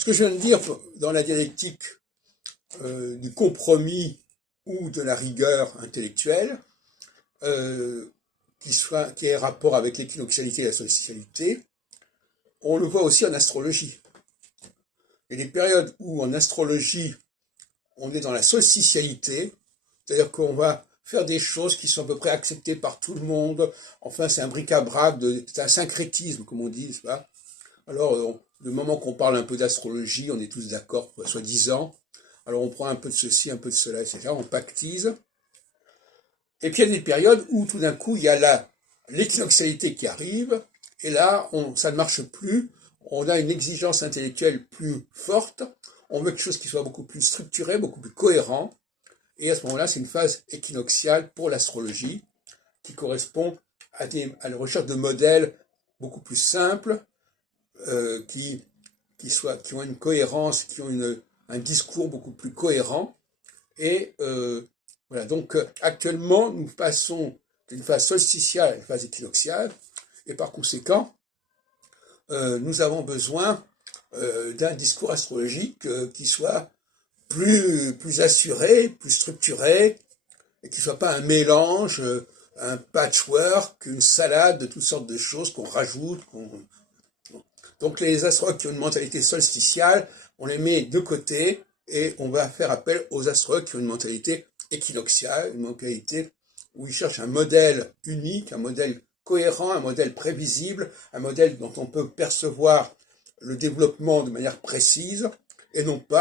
Ce que je viens de dire dans la dialectique du compromis ou de la rigueur intellectuelle, qui ait rapport avec l'équinoxialité et la solsticialité, on le voit aussi en astrologie. Il y a des périodes où en astrologie, on est dans la solsticialité, c'est-à-dire qu'on va faire des choses qui sont à peu près acceptées par tout le monde. Enfin, c'est un bric-à-brac, c'est un syncrétisme, comme on dit, n'est-ce pas? Alors, le moment qu'on parle un peu d'astrologie, on est tous d'accord, soi-disant. Alors, on prend un peu de ceci, un peu de cela, etc. On pactise. Et puis, il y a des périodes où, tout d'un coup, il y a l'équinoxialité qui arrive. Et là, ça ne marche plus. On a une exigence intellectuelle plus forte. On veut quelque chose qui soit beaucoup plus structuré, beaucoup plus cohérent. Et à ce moment-là, c'est une phase équinoxiale pour l'astrologie qui correspond à la recherche de modèles beaucoup plus simples, qui ont une cohérence, qui ont un discours beaucoup plus cohérent. Et voilà, donc actuellement, nous passons d'une phase solsticiale à une phase équinoxiale, et par conséquent, nous avons besoin d'un discours astrologique qui soit plus assuré, plus structuré, et qui ne soit pas un mélange, un patchwork, une salade de toutes sortes de choses qu'on rajoute. Donc les astrologues qui ont une mentalité solsticiale, on les met de côté et on va faire appel aux astrologues qui ont une mentalité équinoxiale, une mentalité où ils cherchent un modèle unique, un modèle cohérent, un modèle prévisible, un modèle dont on peut percevoir le développement de manière précise et non pas